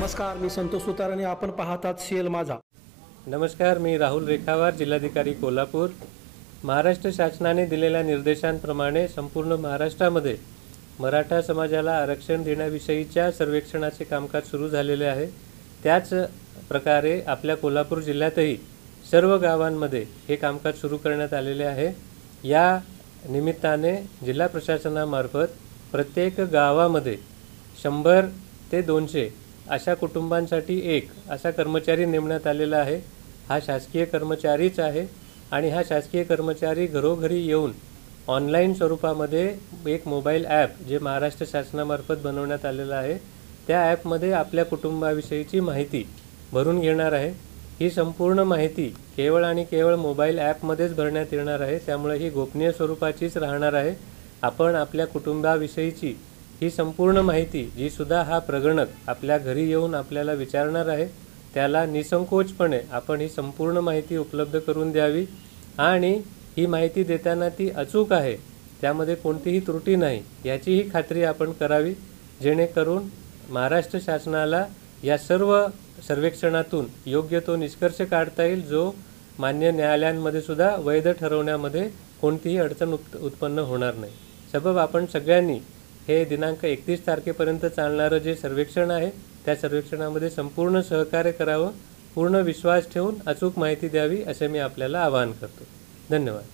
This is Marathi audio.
नमस्कार, मी संतोष सुतार आणि आपण पाहतात सीएल माझा. नमस्कार, मी राहुल रेखावार, जिल्हाधिकारी कोल्हापूर. महाराष्ट्र शासनाने दिलेल्या निर्देशांप्रमाणे संपूर्ण महाराष्ट्रामध्ये मराठा समाजाला आरक्षण देण्याविषयीच्या सर्वेक्षणाचे कामकाज सुरू झालेले आहे. त्याच प्रकारे आपल्या कोल्हापूर जिल्ह्यातही सर्व गावांमध्ये हे कामकाज सुरू करण्यात आलेले आहे. या निमित्ताने जिल्हा प्रशासनामार्फत प्रत्येक गावामध्ये 100 ते 200 अशा कुटुंबांसाठी एक असा कर्मचारी नेमण्यात आलेला आहे. हा शासकीय कर्मचारीच आहे आणि हा शासकीय कर्मचारी घरोघरी येऊन ऑनलाईन स्वरूपामध्ये एक मोबाईल ॲप जे महाराष्ट्र शासनामार्फत बनवण्यात आलेलं आहे, त्या ॲपमध्ये आपल्या कुटुंबाविषयीची माहिती भरून घेणार आहे. ही संपूर्ण माहिती केवळ आणि केवळ मोबाईल ॲपमध्येच भरण्यात येणार आहे, त्यामुळे ही गोपनीय स्वरूपाचीच राहणार आहे. आपण आपल्या कुटुंबाविषयीची ही संपूर्ण माहिती जी सुद्धा हा प्रगणक आपल्या घरी येऊन आपल्याला विचारणार आहे, त्याला निसंकोचपणे आपण ही संपूर्ण माहिती उपलब्ध करून द्यावी आणि ही माहिती देताना ती अचूक आहे, त्यामध्ये कोणतीही त्रुटी नाही याचीही खात्री आपण करावी, जेणेकरून महाराष्ट्र शासनाला या सर्व सर्वेक्षणातून योग्य तो निष्कर्ष काढता येईल, जो मान्य न्यायालयांमध्ये सुद्धा वैध ठरवण्यामध्ये कोणतीही अडचण उत्पन्न होणार नाही. सबब आपण सगळ्यांनी हे दिनांक 31 तारखेपर्यंत चालणारं जे सर्वेक्षण आहे, त्या सर्वेक्षणामध्ये संपूर्ण सहकार्य करावं, पूर्ण विश्वास ठेवून अचूक माहिती द्यावी, असे मी आपल्याला आवाहन करतो. धन्यवाद.